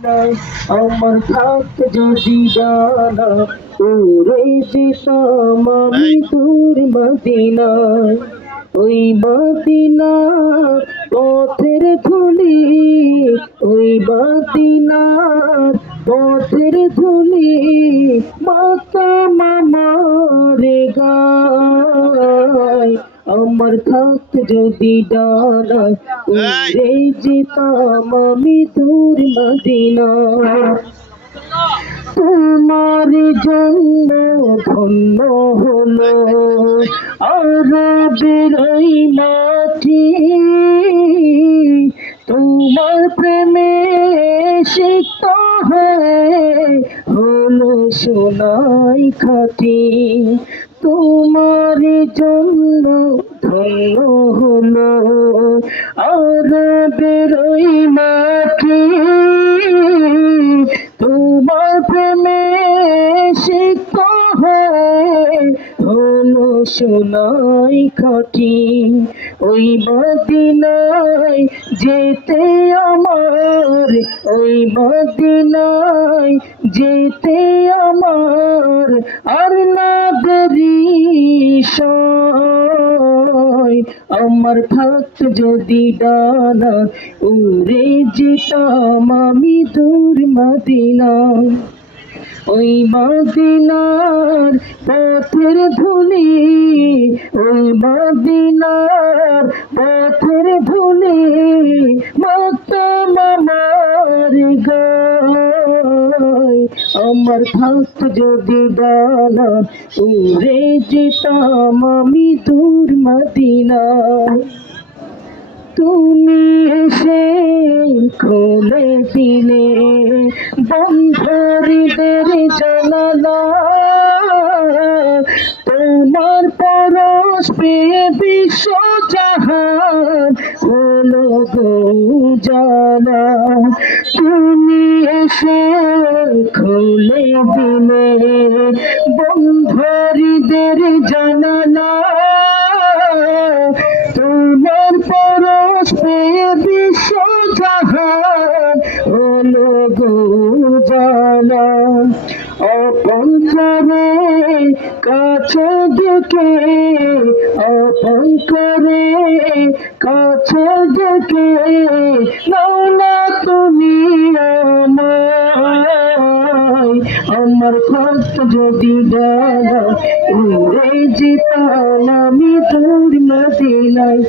আমার থাকতে যদি জানা উড়ে যেতাম আমি এই তোর মদিনায়। ওই মদিনার পথের ধুলি, ওই মদিনার পথের ধুলি মাতাম আমার গায়। আমার থাকতে যদি ডানা এই উড়ে যেতাম আমি তোর মদিনায়। তোমার জন্য ধন্য হলো আরবের ওই মাটি, তোমার প্রেমে সিক্ত হয়ে হলো সোনাই খাঁটি। তোমার জন্য ধন্য হলো আরবের ওই মাটি, তোমার প্রেমে সিক্ত হয়ে হলো সোনাই খাঁটি। ওই মদিনায় যেতে আমার, ওই মদিনায় যেতে আমার আর না দেরি সয়। আমার থাকতে যদি ডানা উড়ে যেতাম আমি তোর মদিনায়। ওই মদিনার পথের ধুলি, ওই মদিনার পথের ধুলি মাতাম আমার গায়। আমার থাকতে যদি ডানা উড়ে যেতাম আমি দূর মদিনায়। তুমি এসে খুলে দিলে বন্ধুদের জানালা, তোমার পরশ পেয়ে বিশ্ব জাহান হলো গো জানা। তুমি এসে খুলে দিলে বন্ধুদের জানালা, তোমার পরশ পেয়ে বিশ্ব জাহান হলো গো জানা। আপন করে কাছে ডেকে, আপন করে কাছে ডেকে নাও না তুমি আমায়। আমার থাকতে যদি ডানা উড়ে যেতাম আমি তোর মদিনায়।